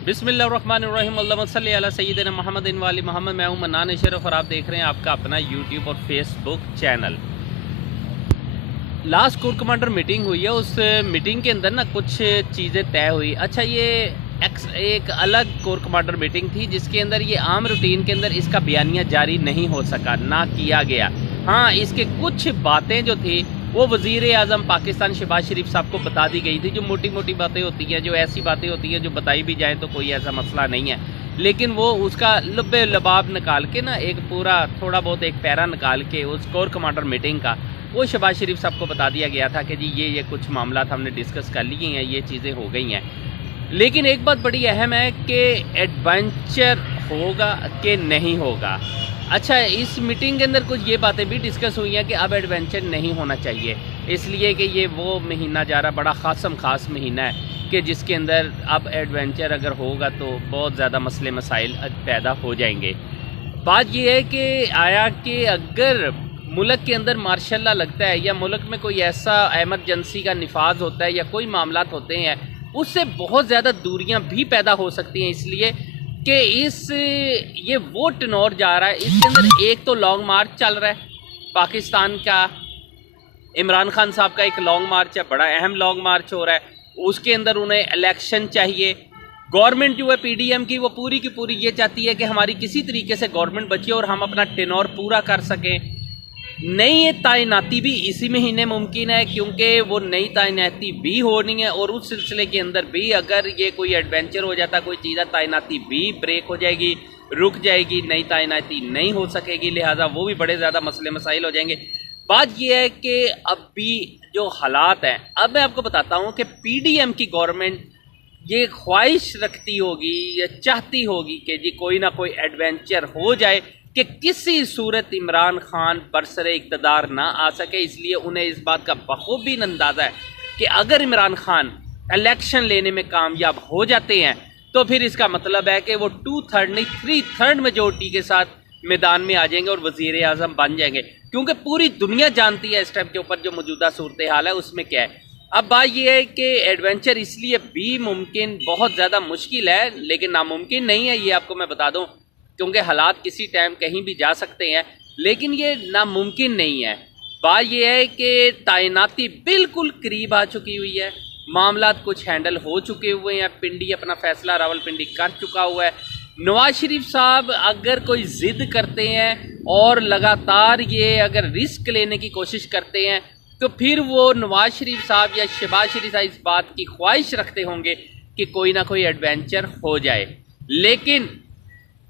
बिस्मिल्लाहिर्रहमानिर्रहीम अल्लाहुम्मा सल्ली अला सय्यिदिना मुहम्मदिन व आलि मुहम्मद। मैं हूं मन्नान अशरफ और आप देख रहे हैं आपका अपना यूट्यूब और Facebook channel. Last core commander meeting हुई है, उस मीटिंग के अंदर ना कुछ चीज़ें तय हुई। अच्छा, ये एक अलग कोर कमांडर मीटिंग थी जिसके अंदर ये आम रूटीन के अंदर इसका बयानिया जारी नहीं हो सका, ना किया गया। हाँ, इसके कुछ बातें जो थी वो वज़ीर आज़म पाकिस्तान शहबाज शरीफ साहब को बता दी गई थी। जो मोटी मोटी बातें होती हैं, जो ऐसी बातें होती हैं जो बताई भी जाए तो कोई ऐसा मसला नहीं है, लेकिन वो उसका लब्बे लबाब निकाल के ना एक पूरा थोड़ा बहुत एक पैरा निकाल के उस कोर कमांडर मीटिंग का वो शहबाज शरीफ साहब को बता दिया गया था कि जी ये कुछ मामला हमने डिस्कस कर लिए हैं, ये चीज़ें हो गई हैं। लेकिन एक बात बड़ी अहम है कि एडवेंचर होगा कि नहीं होगा। अच्छा, इस मीटिंग के अंदर कुछ ये बातें भी डिस्कस हुई हैं कि अब एडवेंचर नहीं होना चाहिए, इसलिए कि ये वो महीना जा रहा, बड़ा ख़ास महीना है कि जिसके अंदर अब एडवेंचर अगर होगा तो बहुत ज़्यादा मसले मसाइल पैदा हो जाएंगे। बात ये है कि आया कि अगर मुल्क के अंदर मार्शल लॉ लगता है या मुल्क में कोई ऐसा एमरजेंसी का निफाज होता है या कोई मामलात होते हैं, उससे बहुत ज़्यादा दूरियां भी पैदा हो सकती हैं, इसलिए कि ये वो टनौर जा रहा है। इसके अंदर एक तो लॉन्ग मार्च चल रहा है पाकिस्तान का, इमरान खान साहब का एक लॉन्ग मार्च है, बड़ा अहम लॉन्ग मार्च हो रहा है। उसके अंदर उन्हें इलेक्शन चाहिए। गवर्नमेंट जो है पीडीएम की, वो पूरी की पूरी ये चाहती है कि हमारी किसी तरीके से गवर्नमेंट बचे और हम अपना टेनोर पूरा कर सकें। नई तैनाती भी इसी महीने मुमकिन है, क्योंकि वो नई तैनाती भी होनी है और उस सिलसिले के अंदर भी अगर ये कोई एडवेंचर हो जाता, कोई चीज़, तैनाती भी ब्रेक हो जाएगी, रुक जाएगी, नई तैनाती नहीं हो सकेगी, लिहाजा वो भी बड़े ज़्यादा मसले मसाइल हो जाएंगे। बात यह है कि अभी जो हालात हैं, अब मैं आपको बताता हूँ कि पीडीएम की गवर्नमेंट ये ख्वाहिश रखती होगी या चाहती होगी कि जी कोई ना कोई एडवेंचर हो जाए कि किसी सूरत इमरान खान बरसरे इक़्तिदार ना आ सके। इसलिए उन्हें इस बात का बखूबी अंदाज़ा है कि अगर इमरान खान इलेक्शन लेने में कामयाब हो जाते हैं तो फिर इसका मतलब है कि वो 2/3 नहीं 3/3 मेजोरिटी के साथ मैदान में आ जाएंगे और वज़ीर आज़म बन जाएंगे, क्योंकि पूरी दुनिया जानती है इस टाइम के ऊपर जो मौजूदा सूरत हाल है उसमें क्या है। अब बात यह है कि एडवेंचर इसलिए भी मुमकिन बहुत ज़्यादा मुश्किल है, लेकिन नामुमकिन नहीं है, ये आपको मैं बता दूं, क्योंकि हालात किसी टाइम कहीं भी जा सकते हैं, लेकिन ये नामुमकिन नहीं है। बात यह है कि तैनाती बिल्कुल करीब आ चुकी हुई है, मामलात कुछ हैंडल हो चुके हुए हैं, पिंडी अपना फैसला रावलपिंडी कर चुका हुआ है। नवाज शरीफ साहब अगर कोई ज़िद करते हैं और लगातार ये अगर रिस्क लेने की कोशिश करते हैं तो फिर वो नवाज शरीफ साहब या शहबाज शरीफ साहब इस बात की ख्वाहिश रखते होंगे कि कोई ना कोई एडवेंचर हो जाए। लेकिन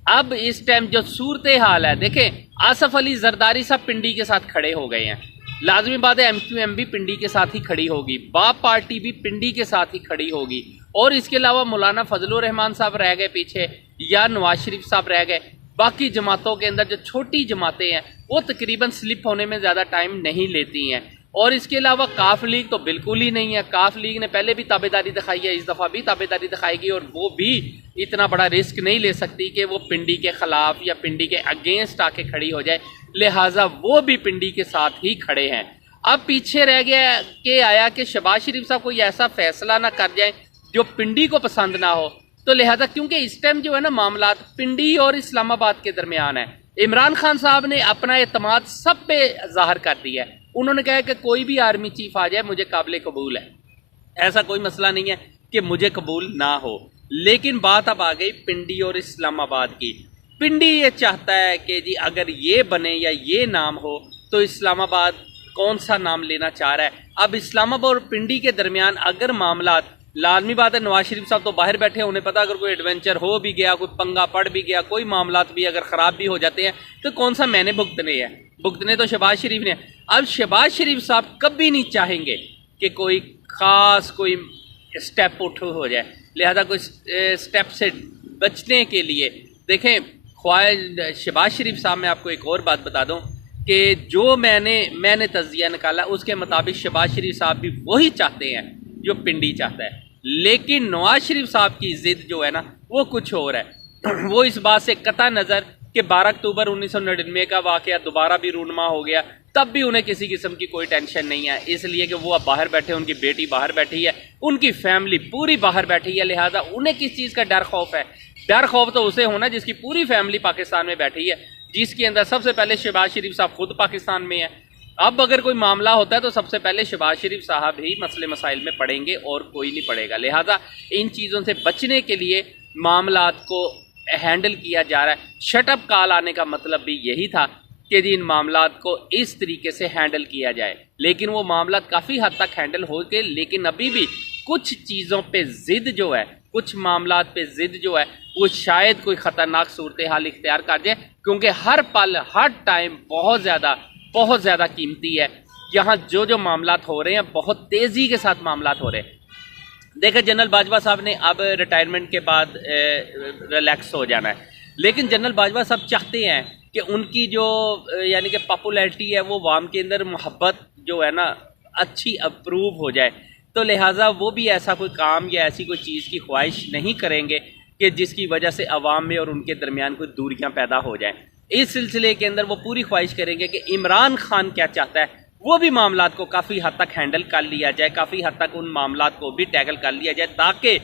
अब इस टाइम जो सूरत हाल है, देखें, आसफ अली जरदारी साहब पिंडी के साथ खड़े हो गए हैं, लाजमी बात है एमक्यूएम भी पिंडी के साथ ही खड़ी होगी, बाप पार्टी भी पिंडी के साथ ही खड़ी होगी, और इसके अलावा मौलाना फजलुर रहमान साहब रह गए पीछे या नवाज शरीफ साहब रह गए। बाकी जमातों के अंदर जो छोटी जमातें हैं वो तकरीबन स्लिप होने में ज़्यादा टाइम नहीं लेती हैं, और इसके अलावा काफ लीग तो बिल्कुल ही नहीं है। काफ लीग ने पहले भी ताबेदारी दिखाई है, इस दफ़ा भी ताबेदारी दिखाएगी, और वो भी इतना बड़ा रिस्क नहीं ले सकती कि वो पिंडी के ख़िलाफ़ या पिंडी के अगेंस्ट आके खड़ी हो जाए, लिहाजा वो भी पिंडी के साथ ही खड़े हैं। अब पीछे रह गया कि आया कि शहबाज शरीफ साहब कोई ऐसा फैसला ना कर जाए जो पिंडी को पसंद ना हो, तो लिहाजा क्योंकि इस टाइम जो है ना मामला पिंडी और इस्लामाबाद के दरमियान है, इमरान खान साहब ने अपना एतमाद सब पे जाहिर कर दिया है। उन्होंने कहा कि कोई भी आर्मी चीफ आ जाए मुझे काबिल कबूल है, ऐसा कोई मसला नहीं है कि मुझे कबूल ना हो। लेकिन बात अब आ गई पिंडी और इस्लामाबाद की। पिंडी ये चाहता है कि जी अगर ये बने या ये नाम हो तो इस्लामाबाद कौन सा नाम लेना चाह रहा है। अब इस्लामाबाद और पिंडी के दरमियान अगर मामला, लाजमी बात है नवाज शरीफ साहब तो बाहर बैठे, उन्हें पता अगर कोई एडवेंचर हो भी गया, कोई पंगा पड़ भी गया, कोई मामलात भी अगर ख़राब भी हो जाते हैं तो कौन सा मैंने भुगतने हैं, भुगतने तो शहबाज शरीफ ने। अब शहबाज शरीफ साहब कभी नहीं चाहेंगे कि कोई ख़ास कोई स्टेप उठ हो जाए, लिहाजा कोई स्टेप से बचने के लिए देखें ख्वाहिश शहबाज शरीफ साहब, मैं आपको एक और बात बता दूं कि जो मैंने तज़किया निकाला उसके मुताबिक शहबाज शरीफ साहब भी वही चाहते हैं जो पिंडी चाहता है, लेकिन नवाज शरीफ साहब की ज़िद जो है ना वो कुछ और है। वो इस बात से कता नज़र कि 12 अक्टूबर 1999 का वाक़या दोबारा भी रूनमा हो गया, तब भी उन्हें किसी किस्म की कोई टेंशन नहीं है, इसलिए कि वो अब बाहर बैठे, उनकी बेटी बाहर बैठी है, उनकी फैमिली पूरी बाहर बैठी है, लिहाजा उन्हें किस चीज़ का डर खौफ है? डर खौफ तो उसे होना जिसकी पूरी फैमिली पाकिस्तान में बैठी है, जिसके अंदर सबसे पहले शहबाज शरीफ साहब खुद पाकिस्तान में है। अब अगर कोई मामला होता है तो सबसे पहले शहबाज शरीफ साहब ही मसले मसाइल में पड़ेंगे और कोई नहीं पड़ेगा। लिहाजा इन चीज़ों से बचने के लिए मामलात को हैंडल किया जा रहा है। शटअप कॉल आने का मतलब भी यही था कि जी इन मामलात को इस तरीके से हैंडल किया जाए, लेकिन वो मामलात काफ़ी हद तक हैंडल हो गए, लेकिन अभी भी कुछ चीज़ों पे ज़िद जो है, कुछ मामलात पे ज़िद जो है वो शायद कोई ख़तरनाक सूरत हाल इख्तियार कर जाए, क्योंकि हर पल हर टाइम बहुत ज़्यादा कीमती है। यहाँ जो मामलात हो रहे हैं बहुत तेज़ी के साथ मामलात हो रहे हैं। देखिए जनरल बाजवा साहब ने अब रिटायरमेंट के बाद रिलैक्स हो जाना है, लेकिन जनरल बाजवा साहब चाहते हैं कि उनकी जो यानी कि पॉपुलैरिटी है वो वाम के अंदर मोहब्बत जो है ना अच्छी अप्रूव हो जाए, तो लिहाजा वो भी ऐसा कोई काम या ऐसी कोई चीज़ की ख्वाहिश नहीं करेंगे कि जिसकी वजह से अवाम में और उनके दरमियान कोई दूरियां पैदा हो जाएं। इस सिलसिले के अंदर वो पूरी ख्वाहिश करेंगे कि इमरान खान क्या चाहता है, वो भी मामलात को काफ़ी हद तक हैंडल कर लिया जाए, काफ़ी हद तक उन मामलात को भी टैकल कर लिया जाए, ताकि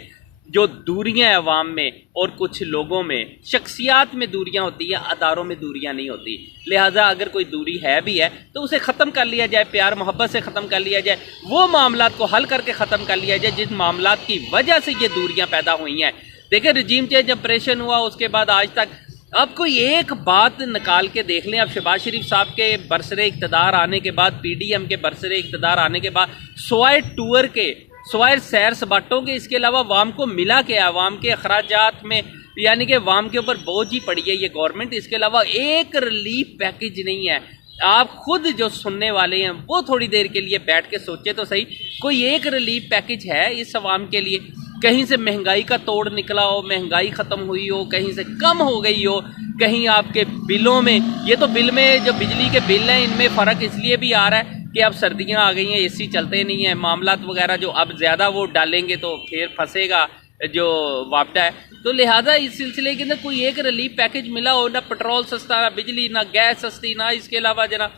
जो दूरियां अवाम में और कुछ लोगों में, शख्सियात में दूरियां होती हैं, अदारों में दूरियां नहीं होती। लिहाजा अगर कोई दूरी है भी है तो उसे ख़त्म कर लिया जाए, प्यार मोहब्बत से ख़त्म कर लिया जाए, वो मामलात को हल करके ख़त्म कर लिया जाए जिन मामलात की वजह से ये दूरियां पैदा हुई हैं। देखिए रजीम चेंज ऑपरेशन हुआ, उसके बाद आज तक अब कोई एक बात निकाल के देख लें। अब शहबाज शरीफ साहब के बरसरे इक़्तिदार आने के बाद, PDM के बरसरे इक़्तिदार आने के बाद, सवाए टूर के, सवाए सैर सपाटों के, इसके अलावा वाम को मिला के वाम के अखराजात में यानी कि वाम के ऊपर बोझ ही पड़ी है ये गवर्नमेंट। इसके अलावा एक रिलीफ पैकेज नहीं है। आप खुद जो सुनने वाले हैं वो थोड़ी देर के लिए बैठ के सोचे तो सही, कोई एक रिलीफ पैकेज है इस अवाम के लिए? कहीं से महंगाई का तोड़ निकला हो, महंगाई ख़त्म हुई हो, कहीं से कम हो गई हो, कहीं आपके बिलों में, ये तो बिल में जो बिजली के बिल हैं इनमें फ़र्क इसलिए भी आ रहा है कि अब सर्दियां आ गई हैं, AC चलते नहीं हैं, मामलात वगैरह जो अब ज़्यादा वो डालेंगे तो फिर फंसेगा जो वापडा है। तो लिहाजा इस सिलसिले के अंदर कोई एक रिलीफ पैकेज मिला हो, ना पेट्रोल सस्ता, ना बिजली, ना गैस सस्ती, ना इसके अलावा जना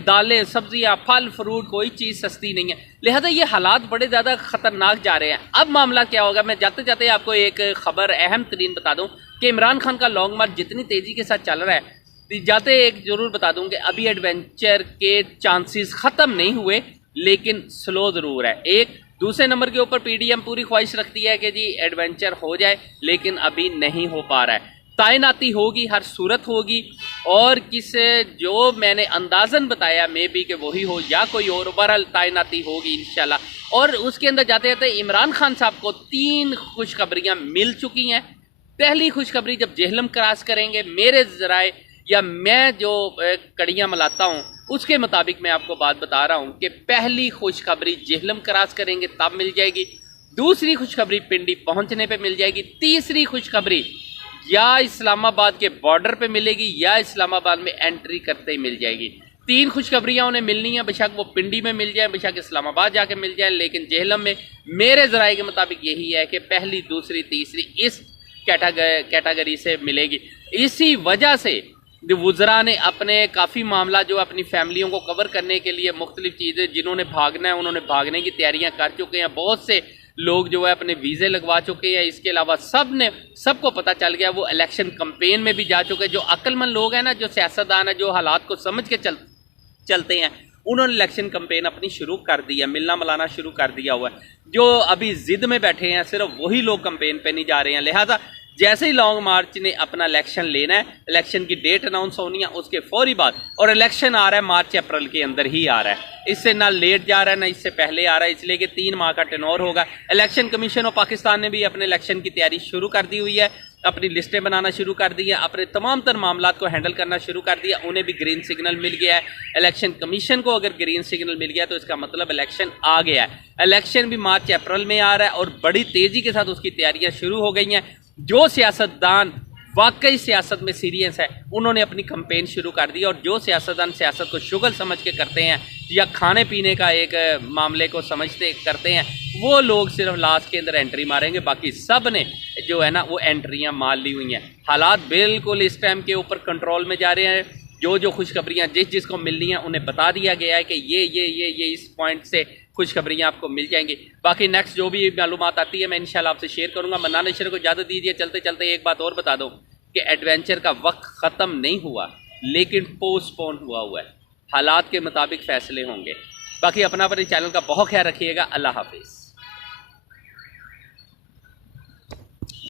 दालें सब्जियां फल फ्रूट, कोई चीज़ सस्ती नहीं है। लिहाजा ये हालात बड़े ज़्यादा ख़तरनाक जा रहे हैं। अब मामला क्या होगा, मैं जाते जाते आपको एक ख़बर अहम तरीन बता दूं कि इमरान खान का लॉन्ग मार्च जितनी तेज़ी के साथ चल रहा है, जाते एक ज़रूर बता दूं कि अभी एडवेंचर के चांसेस ख़त्म नहीं हुए, लेकिन स्लो ज़रूर है। एक दूसरे नंबर के ऊपर PDM पूरी ख्वाहिश रखती है कि जी एडवेंचर हो जाए, लेकिन अभी नहीं हो पा रहा है। तैनाती होगी, हर सूरत होगी, और किस जो मैंने अंदाज़न बताया मे बी कि वही हो या कोई और, बहरहाल तैनाती होगी इंशाल्लाह। और उसके अंदर जाते जाते इमरान खान साहब को 3 खुशखबरियाँ मिल चुकी हैं। पहली खुशखबरी जब जेहलम क्रॉस करेंगे, मेरे ज़राए या मैं जो कड़ियाँ मिलाता हूँ उसके मुताबिक मैं आपको बात बता रहा हूँ कि पहली खुशखबरी जेहलम क्रॉस करेंगे तब मिल जाएगी, दूसरी खुशखबरी पिंडी पहुँचने पे मिल जाएगी, तीसरी खुशखबरी या इस्लामाबाद के बॉर्डर पे मिलेगी या इस्लामाबाद में एंट्री करते ही मिल जाएगी। 3 खुशखबरियाँ उन्हें मिलनी है, बेशक वो पिंडी में मिल जाए, बेशक इस्लामाबाद जाके मिल जाए, लेकिन जेहलम में मेरे ज़राए के मुताबिक यही है कि पहली दूसरी तीसरी इस कैटेगरी से मिलेगी। इसी वजह से वुज़रा ने अपने काफ़ी मामला जो अपनी फैमिलियों को कवर करने के लिए मुख्तलिफ चीज़ें, जिन्होंने भागना है उन्होंने भागने की तैयारियां कर चुके हैं, बहुत से लोग जो है अपने वीज़े लगवा चुके हैं। इसके अलावा सबको पता चल गया, वो इलेक्शन कैंपेन में भी जा चुके हैं। जो अक्लमंद लोग हैं ना, जो सियासतदान है, जो हालात को समझ के चलते हैं, उन्होंने इलेक्शन कैंपेन अपनी शुरू कर दी है, मिलना मिलाना शुरू कर दिया हुआ है। जो अभी ज़िद में बैठे हैं सिर्फ वही लोग कैंपेन पे नहीं जा रहे हैं। लिहाजा जैसे ही लॉन्ग मार्च ने अपना इलेक्शन लेना है, इलेक्शन की डेट अनाउंस होनी है उसके फौरी बाद, और इलेक्शन आ रहा है मार्च अप्रैल के अंदर ही आ रहा है, इससे ना लेट जा रहा है ना इससे पहले आ रहा है, इसलिए कि 3 माह का टेन्योर होगा। इलेक्शन कमीशन ऑफ पाकिस्तान ने भी अपने इलेक्शन की तैयारी शुरू कर दी हुई है, अपनी लिस्टें बनाना शुरू कर दी है, अपने तमाम तर मामलात को हैंडल करना शुरू कर दिया। उन्हें भी ग्रीन सिग्नल मिल गया है। इलेक्शन कमीशन को अगर ग्रीन सिग्नल मिल गया तो इसका मतलब इलेक्शन आ गया है। इलेक्शन भी मार्च अप्रैल में आ रहा है और बड़ी तेज़ी के साथ उसकी तैयारियाँ शुरू हो गई हैं। जो सियासतदान वाकई सियासत में सीरियस है उन्होंने अपनी कैंपेन शुरू कर दी, और जो सियासतदान सियासत को शुगल समझ के करते हैं या खाने पीने का एक मामले को समझते करते हैं, वो लोग सिर्फ लास्ट के अंदर एंट्री मारेंगे, बाकी सब ने जो है ना वो एंट्रियां मार ली हुई हैं। हालात बिल्कुल इस टाइम के ऊपर कंट्रोल में जा रहे हैं। जो खुशखबरियाँ जिसको मिलनी है उन्हें बता दिया गया है कि ये इस पॉइंट से खुशखबरियाँ आपको मिल जाएंगी। बाकी नेक्स्ट जो भी मालूमात आती है मैं इंशाल्लाह आपसे शेयर करूँगा। मन्नान नशर को इजाज़त दीजिए। चलते चलते एक बात और बता दूँ कि एडवेंचर का वक्त ख़त्म नहीं हुआ, लेकिन पोस्टपोन हुआ है। हालात के मुताबिक फ़ैसले होंगे। बाकी अपना अपने चैनल का बहुत ख्याल रखिएगा। अल्लाह हाफिज़।